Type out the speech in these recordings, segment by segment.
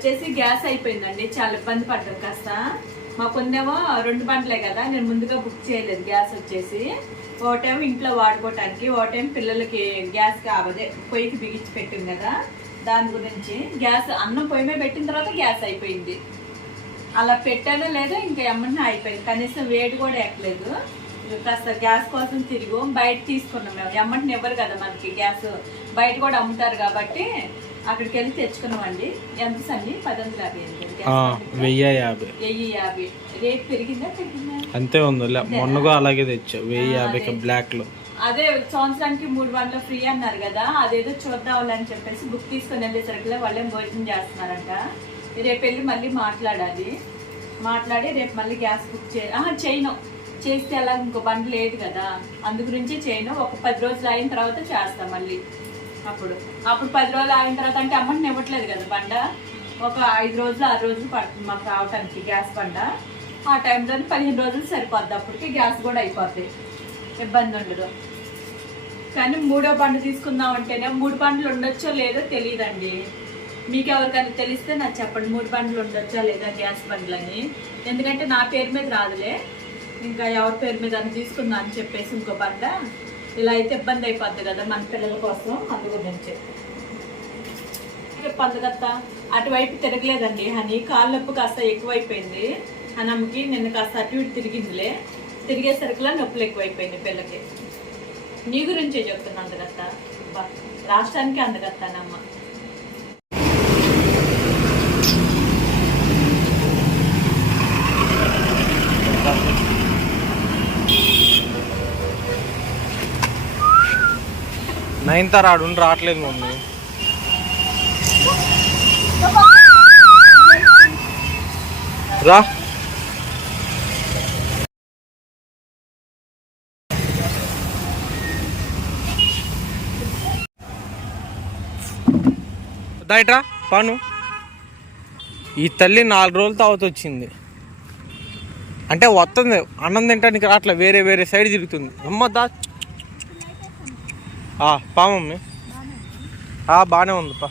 వచ్చేసి గ్యాస్ అయిపోయిందండి. చాలా ఇబ్బంది పడ్డాం కాస్త. మాకుందేమో రెండు బండ్లే కదా నేను ముందుగా బుక్ చేయలేదు గ్యాస్ వచ్చేసి. ఒకటేమో ఇంట్లో వాడుకోవటానికి ఒకటేమో పిల్లలకి గ్యాస్ కావదే పొయ్యికి బిగించి పెట్టింది కదా దాని గురించి. గ్యాస్ అన్నం పొయ్యి మీద పెట్టిన తర్వాత గ్యాస్ అయిపోయింది. అలా పెట్టానో లేదో ఇంకా ఎమ్మన్నా అయిపోయింది. కనీసం వేడి కూడా ఎక్కలేదు. కాస్త గ్యాస్ కోసం తిరిగి బయట తీసుకున్నాం మేము. ఎమ్మంటే ఇవ్వరు కదా మనకి గ్యాస్. బయట కూడా అమ్ముతారు కాబట్టి అక్కడికి వెళ్ళి తెచ్చుకున్నామండి. ఎంత సండి? పది వందల యాభై. వెయ్యి యాభై. వెయ్యి యాభై. రేట్ పెరిగిందా? పెరిగిందా? అంతే ఉంది లే, మొన్నగా అలాగే తెచ్చా. వెయ్యి యాభైకి బ్లాక్లో అదే సంవత్సరానికి మూడు వందలు ఫ్రీ అన్నారు కదా. అదేదో చూద్దామని చెప్పేసి బుక్ తీసుకొని వెళ్ళేసరికి వాళ్ళేం భోజనం చేస్తున్నారంట. రేపు వెళ్ళి మళ్ళీ మాట్లాడాలి. మాట్లాడి రేపు మళ్ళీ గ్యాస్ బుక్ చే చేయను. చేస్తే అలా ఇంకో బండి లేదు కదా. అందు గురించి చేయను. ఒక పది రోజులు అయిన తర్వాత చేస్తాం మళ్ళీ. అప్పుడు. అప్పుడు పది రోజులు ఆగిన తర్వాత అంటే అమ్మని ఇవ్వట్లేదు కదా బండ? ఒక ఐదు రోజులు ఆరు రోజులు పడుతుంది మాకు రావటానికి గ్యాస్ బండ. ఆ టైంలో పదిహేను రోజులు సరిపోద్ది అప్పటికి గ్యాస్ కూడా అయిపోద్ది. ఇబ్బంది ఉండదు. కానీ మూడో బండ తీసుకుందాం అంటేనే మూడు బండ్లు ఉండొచ్చో లేదో తెలియదండి మీకు ఎవరికైనా తెలిస్తే నాకు చెప్పండి మూడు బండ్లు ఉండొచ్చా లేదా గ్యాస్ బండ్లని. ఎందుకంటే నా పేరు మీద రాదులే. ఇంకా ఎవరి పేరు మీద అని తీసుకుందాం అని చెప్పేసి ఇంకో బండ. ఇలా అయితే ఇబ్బంది అయిపోద్ది కదా మన పిల్లల కోసం అందు గురించి పందుగత్త అటువైపు తిరగలేదండి హనీ. కాళ్ళ నొప్పి కాస్త ఎక్కువైపోయింది. హనమ్మకి నిన్న కాస్త అటు ఇటు తిరిగిందిలే. తిరిగేసరికిలా నొప్పులు ఎక్కువైపోయింది పిల్లకి. నీ గురించే చెప్తున్నా అందగత్త రాష్ట్రానికి అందగత్తానమ్మ నైన్ తార ఆడు రావట్లేదు మమ్మీ. రా. దాయిట్రా పాను. ఈ తల్లి నాలుగు రోజులు తర్వాత వచ్చింది. అంటే వస్తుంది అన్నం తింటానికి రాట్లా వేరే వేరే సైడ్ తిరుగుతుంది. అమ్మ దా. ఆ, పా మమ్మీ ఆ, బాగానే ఉంది పా.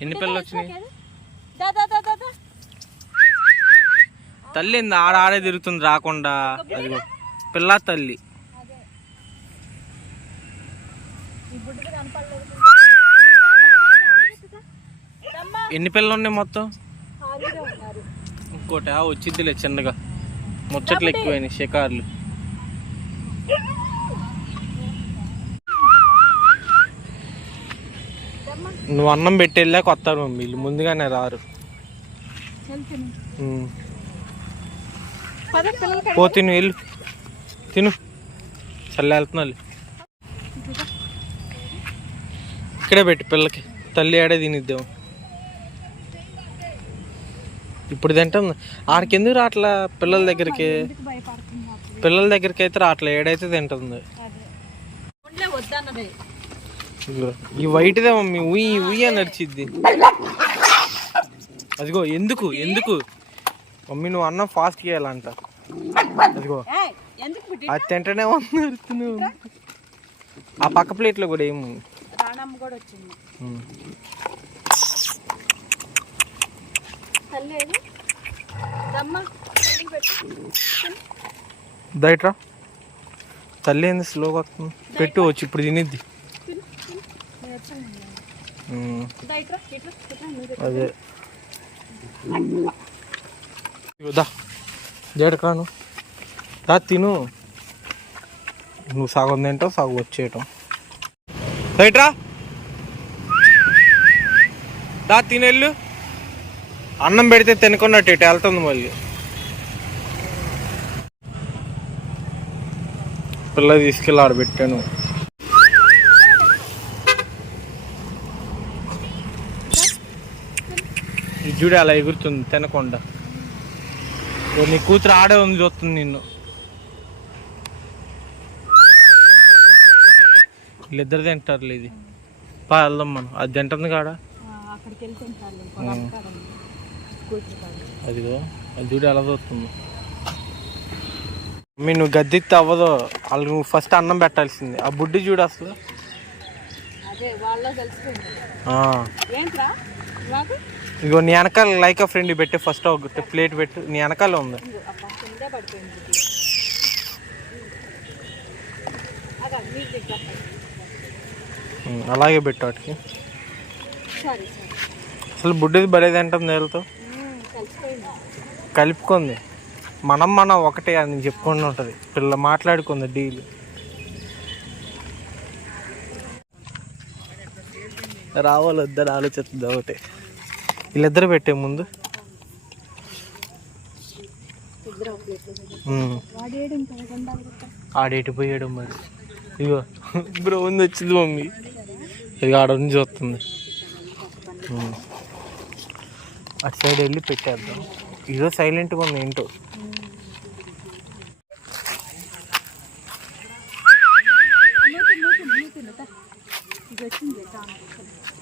ఎన్ని పిల్లలు వచ్చినాయి? తల్లి ఆడ ఆడే తిరుగుతుంది రాకుండా. అదిగో. పిల్ల తల్లి. ఎన్ని పిల్లలు ఉన్నాయి మొత్తం? ఇంకోటి ఆ వచ్చిద్దిలే చిన్నగా. ముచ్చట్లు ఎక్కువైనాయి షికార్లు. నువ్వు అన్నం పెట్టి వెళ్ళాక వస్తారు మమ్మీ వీళ్ళు ముందుగానే రారు. పో తిను వెళ్ళు. తిను. చల్ల వెళ్తున్నా ఇక్కడే పెట్టి పిల్లకి. తల్లి ఆడే తినిద్దాం. ఇప్పుడు తింటుంది ఆడికి ఎందుకు రాట్లా పిల్లల దగ్గరికి? పిల్లల దగ్గరికి అయితే రాట్లే ఏడైతే తింటుంది. ఈ వైట్దే మమ్మీ ఉయ్యి ఉయ్యి అని నడిచిద్ది. అదిగో ఎందుకు ఎందుకు? మమ్మీ నువ్వు అన్నం ఫాస్ట్ చేయాలంట అదిగో. అది తింటనే ఉంది. ఆ పక్క ప్లేట్లో కూడా ఏమి రాణమ్మ కూడా వచ్చింది ఉమ్. తల్లేదు? దయట్రా. తల్లి ఏంది స్లోగా పెట్టు వచ్చి ఇప్పుడు తినిద్ది. అదే. దా. జడకాను దా తిను. నువ్వు సగం తింటావు సగం వచ్చేయటం. రైట్రా దా తినెళ్ళు. అన్నం పెడితే తినకున్నట్టు ఇటు వెళ్తుంది మళ్ళీ. పిల్ల తీసుకెళ్ళి ఆడ పెట్టాను. ఇది చూడు అలా ఎగురుతుంది తినకుండా. ఓ నీ కూతురు ఆడే ఉంది చూస్తుంది నిన్ను. వీళ్ళిద్దరు తింటారులే ఇది. పా వెళ్దాం మనం. అది తింటుంది కాడ? అదిగో అది చూడు ఎలా మమ్మీ నువ్వు గద్దెత్తి అవ్వదు. వాళ్ళు నువ్వు ఫస్ట్ అన్నం పెట్టాల్సింది. ఆ బుడ్డి చూడు అసలు. అదే వాళ్ళ కలిసిపోయింది ఆ. ఏంట్రా? నాకు? ఇగో నీ వెనకాల లైక్ ఫ్రెండ్ పెట్టి ఫస్ట్ ఒక ప్లేట్ పెట్టు. నీ వెనకాల ఉంది. అలాగే పెట్టు వాటికి. సరే సరే. అసలు బుడ్డిది బడేది అంటుంది వీళ్ళతో కలుపుకుంది. మనం మనం ఒకటే అని చెప్పుకుంటూ ఉంటుంది. పిల్ల మాట్లాడుకుంది డీల్. రావాలి వద్దని ఆలోచిస్తుంది ఒకటే. వీళ్ళిద్దరు పెట్టే ముందు? ఆడేటి పోయాడు మరి? ఇగో. బ్రో ఉంది వచ్చింది మమ్మీ. ఇది ఆడ నుంచి వస్తుంది. అటు సైడ్ వెళ్ళి పెట్టేద్దాం. ఇదో సైలెంట్గా ఉంది ఏంటో.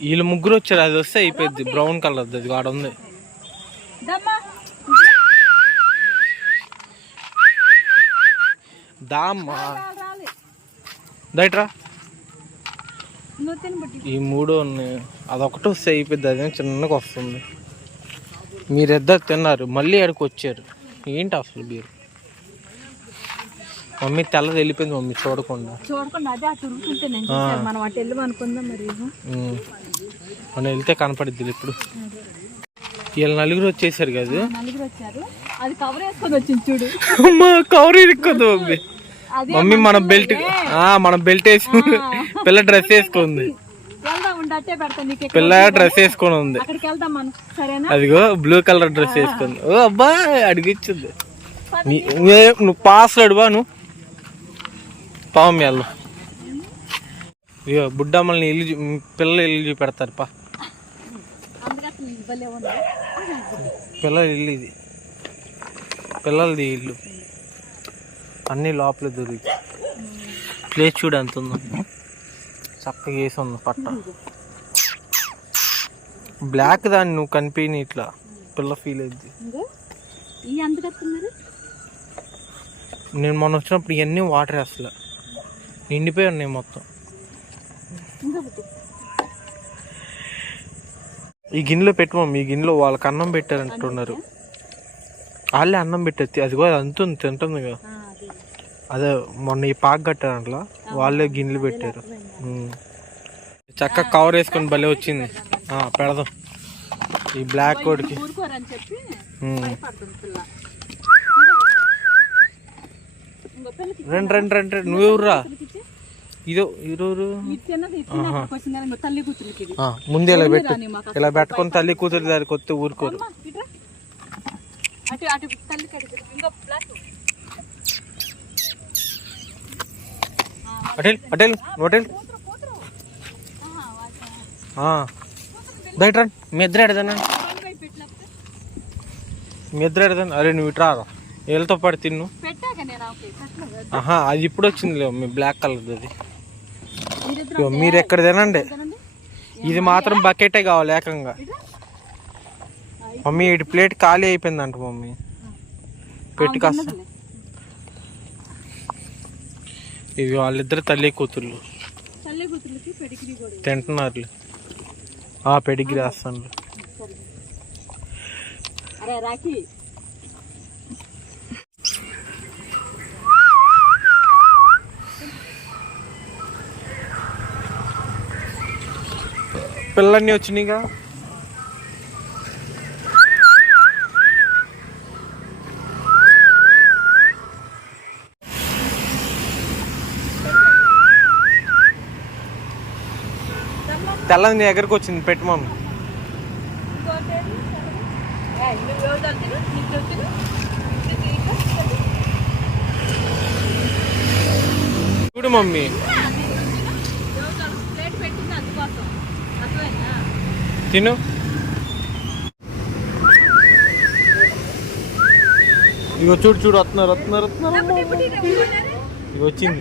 వీళ్ళు ముగ్గురు వచ్చారు అది వస్తే అయిపోయింది బ్రౌన్ కలర్ అది ఆడ ఉంది. దామ్మా. దయట్రా. ఈ మూడు ఉన్నాయి. అదొకటి వస్తే అయిపోద్ది అదే చిన్నగా వస్తుంది. మీరిద్దరు తిన్నారు మళ్ళీ ఎక్కడికి వచ్చారు. ఏంటి అసలు మీరు? మమ్మీ తెల్లది వెళ్ళిపోయింది మమ్మీ చూడకుండా. అదే నేను మనం అటు వెళ్ళి అనుకుందాం మరి ఉమ్. మనం వెళ్తే కనపడిద్ది ఇప్పుడు. వీళ్ళ నలుగురు వచ్చేసారు కదా నలుగురు వచ్చారు. అది కవర్ వేసుకొని వచ్చింది చూడు. అమ్మా కవర్ ఇరుక్కోదు మమ్మీ. మమ్మీ మన బెల్ట్ మన బెల్ట్ వేసి పిల్ల డ్రెస్ వేసుకుంది. పిల్ల డ్రెస్ వేసుకొని ఉంది. అదిగో బ్లూ కలర్ డ్రెస్ వేసుకుంది. ఓ అబ్బా అడిగిచ్చింది. నువ్వు పాస్ అడువా నువ్వు పావం వెళ్ళు ఇగో బుడ్డమ్మల్ని ఇల్లు పిల్లలు ఇల్లు చూపెడతారు పా. పిల్లల ఇల్లు ఇది. పిల్లలది ఇల్లు. అన్ని లోపల దొరికి ప్లేస్ చూడు ఎంత ఉందో. చక్కగా వేసి ఉంది పట్ట. బ్లాక్ దాన్ని నువ్వు కనిపించి ఇట్లా పిల్ల ఫీల్ అయింది నేను మొన్న వచ్చినప్పుడు ఇవన్నీ వాటర్ అసలు. నిండిపోయి ఉన్నాయి మొత్తం. ఈ గిన్నెలో పెట్టమమ్మ ఈ గిన్నెలో వాళ్ళకి అన్నం పెట్టారంటున్నారు వాళ్ళే అన్నం పెట్టేది. అది కూడా అంతుంది తింటుంది కదా. అది. మొన్న ఈ పాక కట్టారంట్లా. వాళ్ళే గిన్నెలు పెట్టారు. చక్కగా కవర్ వేసుకొని భలే వచ్చింది. పెడదాం. ఈ బ్లాక్ కోడ్కి రండి రండి రండి రండి. నువ్వెవర్రా ఇచ్చి? ఇదో ఆ, ముందు ఇలా పెట్టు. ఇలా పెట్టుకొని తల్లి కూతురు దానికి కొత్త ఊరుకోరు. అమ్మా, ఇట్రా. అటు అటు తల్లి కడిగి ఇంకో బ్లాక్ అటెల్ అటెల్ హోటల్ కూతురు కూతురు ఆహా, వాటి- బయట మీ ఇద్దరు మీ ఎడదాను అరే నువ్వు ఇటు రారా. వీళ్ళతో పాటు తిన్ను. ఆహా అది ఇప్పుడు వచ్చింది లేవు మీ బ్లాక్ కలర్ అది. మీరు ఎక్కడ తినండి? ఇది మాత్రం బకెటే కావాలి ఏకంగా. మమ్మీ ఇటు ప్లేట్ ఖాళీ అయిపోయిందంట మమ్మీ. పెట్టి కాస్త. ఇవి వాళ్ళిద్దరు తల్లి కూతుర్లు. తింటున్నారు పెడిగిరి వేస్తాను సరే. అరే రాఖీ పిల్లన్నీ వచ్చినాయిగా తెల్లని నీ దగ్గరకు వచ్చింది పెట్టు మమ్మీ చూడు మమ్మీ. తిను. ఇగో చూడు చూడు వస్తున్నారు వస్తున్నారు వస్తున్నారు ఇగో వచ్చింది.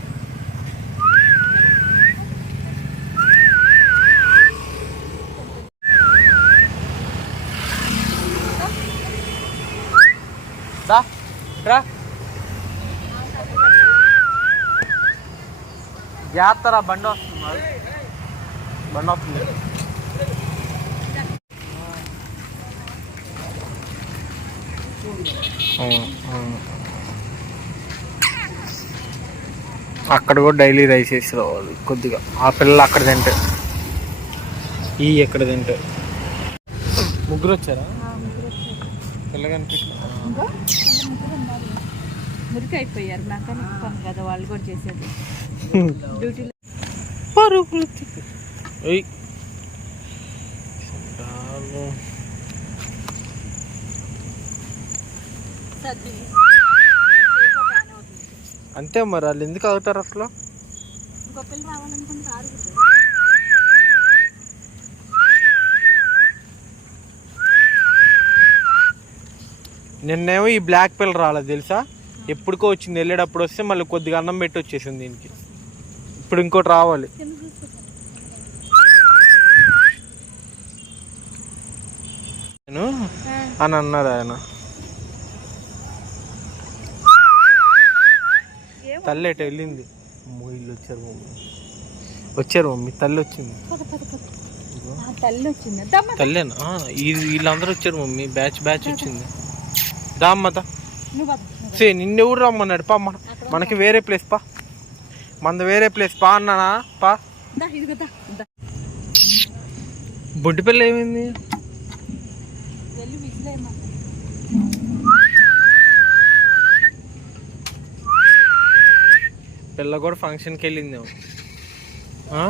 రా. జాతర బండి వస్తుంది. బండి వస్తుంది అక్కడ కూడా డైలీ రైస్ వేసి రావాలి కొద్దిగా. ఆ పిల్లలు అక్కడ తింటే. ఈ ఎక్కడ తింటే. ముగ్గురు వచ్చారా? మురికి అయిపోయారు కదా వాళ్ళు కూడా చేసేది. డ్యూటీలో అంతే మరి వాళ్ళు ఎందుకు అవుతారు ఇంకో రావాలనుకుంటే రాదు నిన్నేమో ఈ బ్లాక్ పిల్ల రాలేదు తెలుసా? ఎప్పుడుకో వచ్చింది వెళ్ళేటప్పుడు వస్తే మళ్ళీ కొద్దిగా అన్నం పెట్టి వచ్చేసింది దీనికి. ఇప్పుడు ఇంకోటి రావాలి. నేను అని అన్నారు ఆయన. తల్లి ఎటు వెళ్ళింది? వీళ్ళు వచ్చారు మమ్మీ వచ్చారు మమ్మీ తల్లి వచ్చింది. తల్లి వచ్చింది. దమ్మ తల్లేనా? వీళ్ళందరూ వచ్చారు మమ్మీ బ్యాచ్ బ్యాచ్ వచ్చింది. దా అమ్మత నువ్వు పద. సే నిన్నెవరు రమ్మన్నాడు? పా మన మనకి వేరే ప్లేస్ పా. మనది వేరే ప్లేస్ పా అన్నానా పా. బొడ్డు పిల్ల ఏమైంది? పిల్ల కూడా ఫంక్షన్కి వెళ్ళిందేమో. ఆ?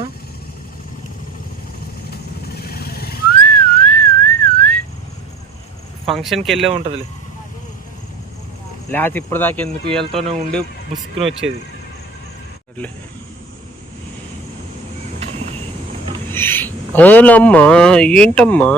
ఫంక్షన్కి వెళ్ళే ఉంటుందిలే. లేకపోతే ఇప్పటిదాకా ఎందుకు వీళ్ళతోనే ఉండి బుసుకుని వచ్చేది. అట్లే. ఓలమ్మా ఏంటమ్మా?